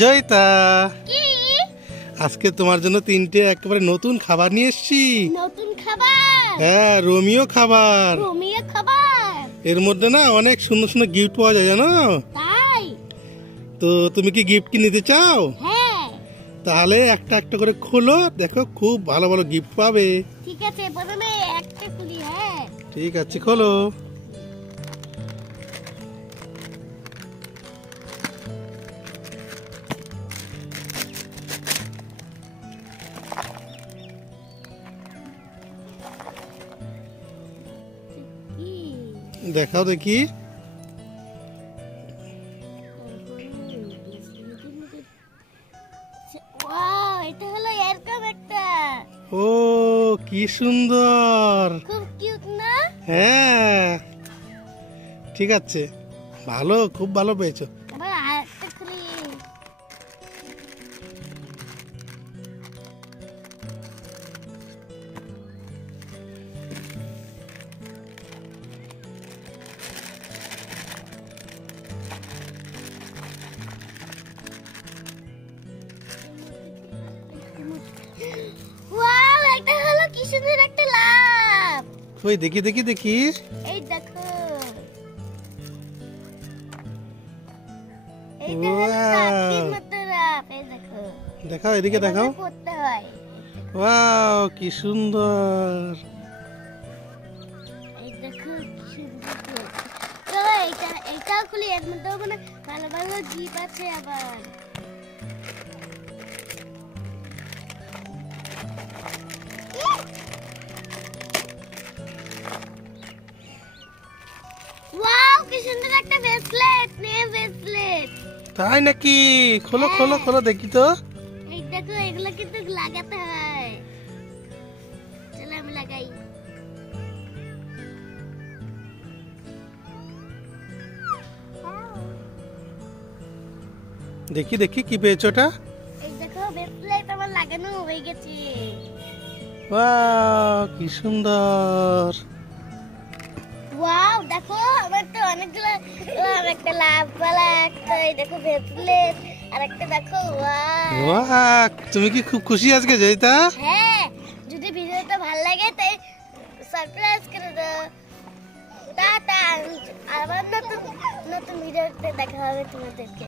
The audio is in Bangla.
জয়িতা, কি? আজকে তোমার জন্য তিনটে একেবারে নতুন খাবার নিয়ে এসেছি। নতুন খাবার? হ্যাঁ, রোমিও খাবার। রোমিও খাবার? এর মধ্যে না অনেক সুন্দর সুন্দর গিফট পাওয়া যায়, জানো? তাই? তো তুমি কি গিফট কি নিতে চাও? হ্যাঁ। তাহলে একটা একটা করে খোলো, দেখো খুব ভালো ভালো গিফট পাবে। ঠিক আছে, প্রথমে একটা খুলি। হ্যাঁ, ঠিক আছে, খোলো। কি? দেখাও দেখি। ওয়াও, এটা হলো এরকম একটা। ও, কি সুন্দর। খুব কিউট না? হ্যাঁ, ঠিক আছে, ভালো, খুব ভালো পেয়েছো। এবার আরেকটা খুলি। ওয়াও, এটা হলো কি সুন্দর একটা লাভ। ওই দেখি দেখি দেখি। এই দেখো, এইটা হলো নাকের মতো লাভ। এই দেখো, দেখাও, এদিকে দেখাও। এভাবে করতে হয়। ওয়াও, কি সুন্দর। এই দেখো কি সুন্দর করে। চলো এইটাও খুলি, এর মধ্যেও মানে ভালো ভালো জিপ আছে আবার। ওয়াও, কি সুন্দর একটা ব্রেসলেট, নে ব্রেসলেট। তাই নাকি? খোলো খোলো খোলো দেখি তো। এই দেখো, এগুলো কিন্তু লাগাতে হয়। চলো আমি লাগাই। দেখি দেখি কি পেয়েছো ওটা। এই দেখো, ব্রেসলেট আমার লাগানো হয়ে গেছে। ওয়াও, কি সুন্দর। ওয়াও, দেখো আমার তো অনেকগুলো একটা লাভ वाला একটা, এই দেখো ব্রেসলেট, আর একটা দেখো। ওয়াও, ওয়াও, তুমি কি খুব খুশি আজকে জয়িতা? হ্যাঁ, যদি ভিডিওটা ভালো লাগে তাই সাবস্ক্রাইব করে দাও। টাটা, আবার নতুন নতুন ভিডিওতে দেখা হবে তোমাদেরকে।